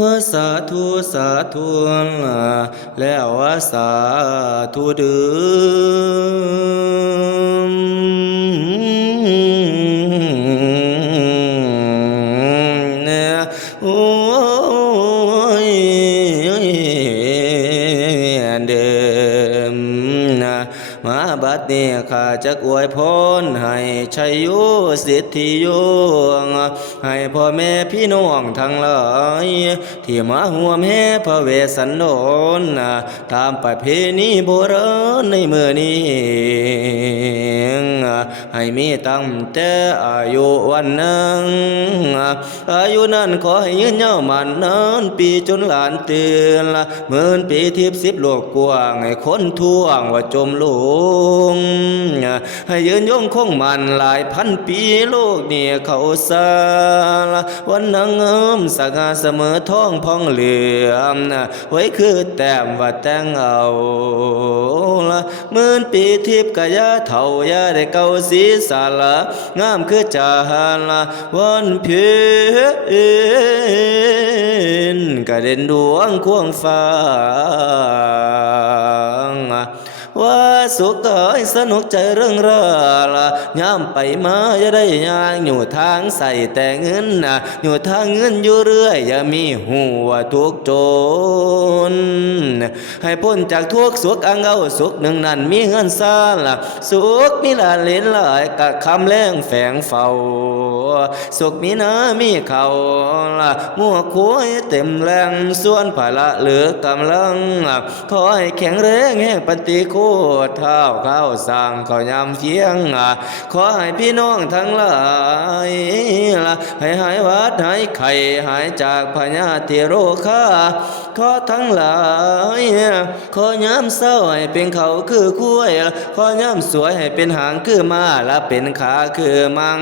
ว่าสาธุสาธุแล้วว่าสาธุเดือโอ้ยเดิมมาบัดนี้ข้าจะอวยพรให้ชัยโยสิทธิโยให้พ่อแม่พี่น้องทั้งหลายที่มาห่วมแห่พระเวสสันดรตามประเพณีโบราณในเมื่อนี้ให้มีตั้งแต่อายุวันนั้นอายุนั้นขอให้ยืนยาวมันนานปีจนหลานเตือนหมื่นปีทิพย์10 โลกกว้างให้คนท่วงว่าจมหลงให้ยืนยงคงมันหลายพันปีโลกนี้เขาสาวันนังสง่าเสมอท้องพองเหลือมไว้คือแต้มว่าแต่งเอาหมื่นปีทิพย์กะยาเท่ายาได้เก่าสีสาละงามคือจาละวันเพ็ญกะเด่นดวงควงฟ้าว่าสุขกายสนุกใจเรื่องราละย่ำไปมาอย่าได้ยางอยู่ทางใส่แต่เงินอยู่ทางเงินอยู่เรื่อยอย่ามีหัวทุกโจรให้พ้นจากทุกสุขอังเอาสุขหนึ่งนั้นมีเงินซาละสุขมีลาเลนหลายกะคำแรงแฝงเฝ้าสุขมีนามีเขาละมั่วคุยเต็มแรงส่วนภาระเหลือกำลังขอให้แข็งแรงแห่งปฏิโคเท้าข้าวสร้างข้าวยำเที่ยงขอให้พี่น้องทั้งหลายให้หายวัดหายไข้หายจากพญาธิโรคาขอทั้งหลายขอย้ำเศร้าให้เป็นเขาคือคุ้ยขอย้ำสวยให้เป็นหางคือม้าและเป็นขาคือมัง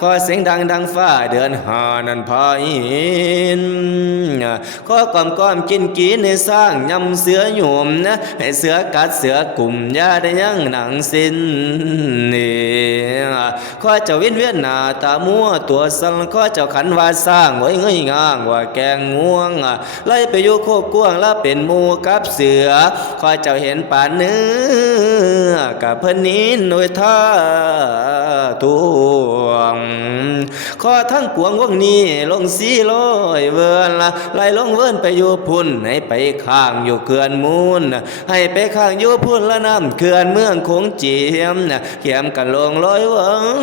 ขอเสียงดังดังฟ้าเดือนหานันพายินขอก้อมกินกีในสร้างยำเสือหยุ่มให้เสือกัดเสือกลุ่มยาได้ยังหนังสิ้นนี่ขอเจ้าวินเวียนหน้าตามัวตัวสังขอเจ้าขันว่าสร้างไว้เงยง่างว่าแกงง่วงไล่ไปอยู่โคกกวางแล้วเป็นหมูกับเสือขอเจ้าเห็นป่านเนื้อกับเพิ่นนี้หน่วยท่าทวงขอทั้งปวงวงนี้ลงสีลอยเวินไล่ลงเวินไปอยู่พุ่นให้ไปข้างอยู่เขื่อนมูลให้ไปข้างอยู่พุ่นละน้ำเขื่อนเมืองคงเจียมเขียมกันลงลอยวัง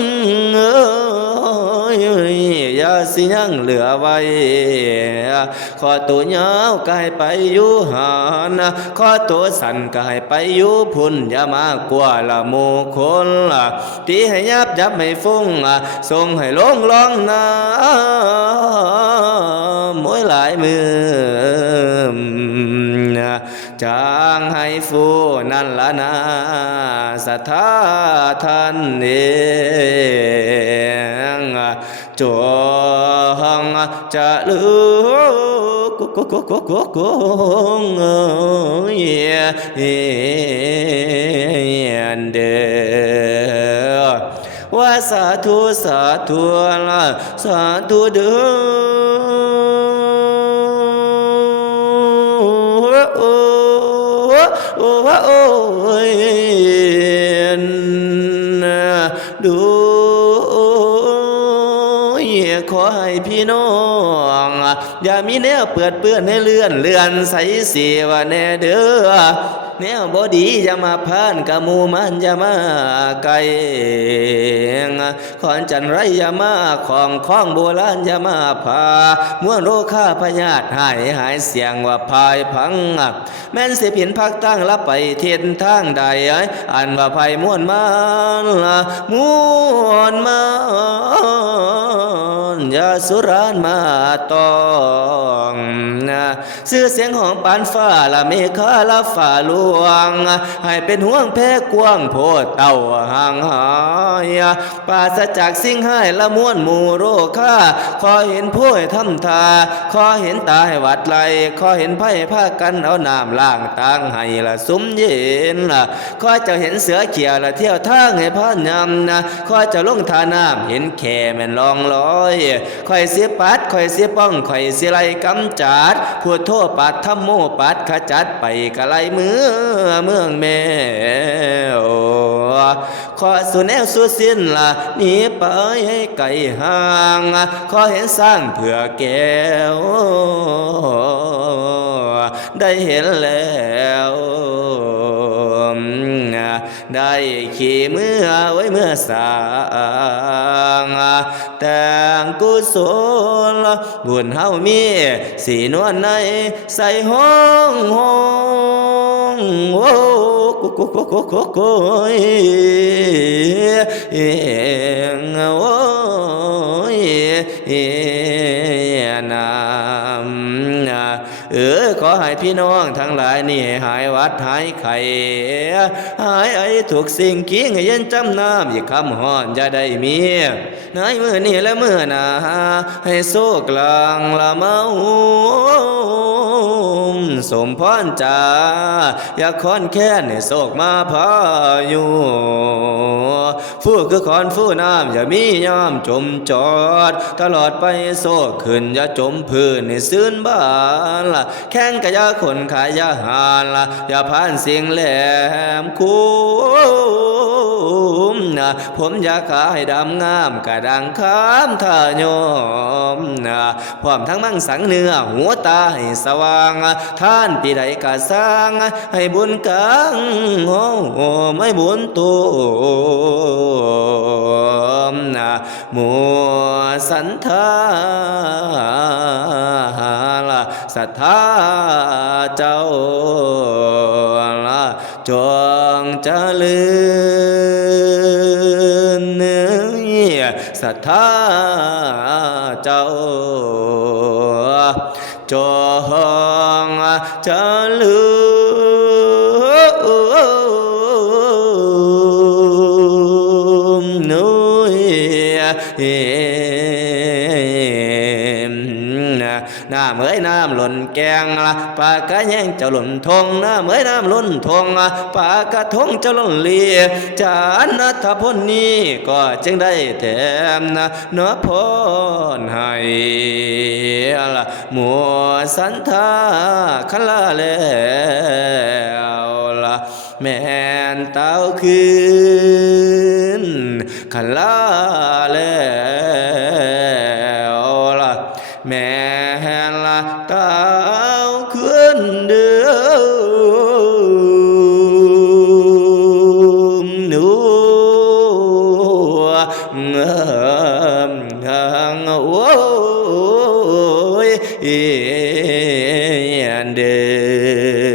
อย่าสิยังเหลือไว้ขอตัวยาวกายไปอยู่หานขอตัวสั่นกายไปอยู่พุ่นอย่ามากว่าละโมคนตีให้ยับให้ฟุ้งส่งให้ลงร้องน้ำมวยหลายมือจางให้ฟูนั่นละนาสัทธาท่านเองจงจะลือกงเดว่าสาธุสาธุละสาธุเด้อโอ้ยดูขอให้พี่น้องอย่ามีแนวเปื้อนให้เลื่อนใสเสียว่าแน่เด้อแนวบอดีอย่ามาพานกะมูมันอย่ามาไกลขอนจันไรอย่ามาของโบราณอย่ามาพาม้วนโรคาพญาติหายเสียงว่าพายพังแม่นสิผินพักตั้งละไปเทียนทางใดอันว่าภัยม้วนมาอยาสุรานมาตองชื่อเสียงของปานฟ้าละเมฆาละฝ่าลว วงให้เป็นห่วงแพ้กวางโพดเต่าห่างหายปราศจากสิ่งให้ละม้วนหมู่โรคาขอเห็นผู้ให้ทำทาขอเห็นตาให้วัดไหลขอเห็นไผ่ผ้ากันเอาน้ำล้างต่างให้ละสุมเย็นขอจะเห็นเสือเขียวละเที่ยวทางให้พานำขอจะลงทาน้ำเห็นแค่แม่นลองลอยคอยเสียปัดคอยเสียป้องคอยเสียไรกำจัดพูดโทษปัดทำโมปัดขจัดไปกะไรเมืองแมวขอสู่แนวสู่สิ้นละหนีไปให้ไกลห่างขอเห็นสร้างเผื่อแก้วได้เห็นแล้วได้ขี่เมื่อไว้เมื่อสางแต่งกุศลบุญเฮามีสีนวลในใส่ห้องโอ้กุกกุกกุกกุกกุกกุยโอ้ยน้ำขอให้พี่น้องทั้งหลายนี่หายวัดหายไข้หายไอถูกสิ่งกิ้งให้เย็นจำน้ำอย่าคำห่อนอย่าได้มีในมือนี่และมือหนาให้โซกลางละเมาสมพรจ่าอยากคอนแค้นให้โศกมาพาอยู่ฟู้คือคอนฟู้น้ำอย่ามียามจมจอดตลอดไปโศกขึ้นอย่าจมพื้นให้ซื่นบ้านละแข้งกะยาคนขายยาหานละอย่าผ่านเสียงแหลมคุ้มผมอยากขายดำงามกะดังข้ามท่ายอมพร้อมทั้งมั่งสังเนื้อหัวตาให้สว่างท่านปีใดกะสร้างให้บุญกังไม่บุญตูมมัวสันทาละศรัทธาเจ้าละจงเจริญศรัทธาเจ้าจงเจริญน้ำเอ้ยน้ำหล่นแกงละปลากระแยงจะหล่นทงน้ำเอ้ยน้ำหล่นทงปลากระทงจะหล่นเลียจานัทพลนี้ก็จึงได้แถมเนื้อพรให้ละมัวสันทาคลาแล้วละแม่นเต้าคืนคลาแล้วละแม่ละเต้าคืนเดือหนูโอ้ยเดือ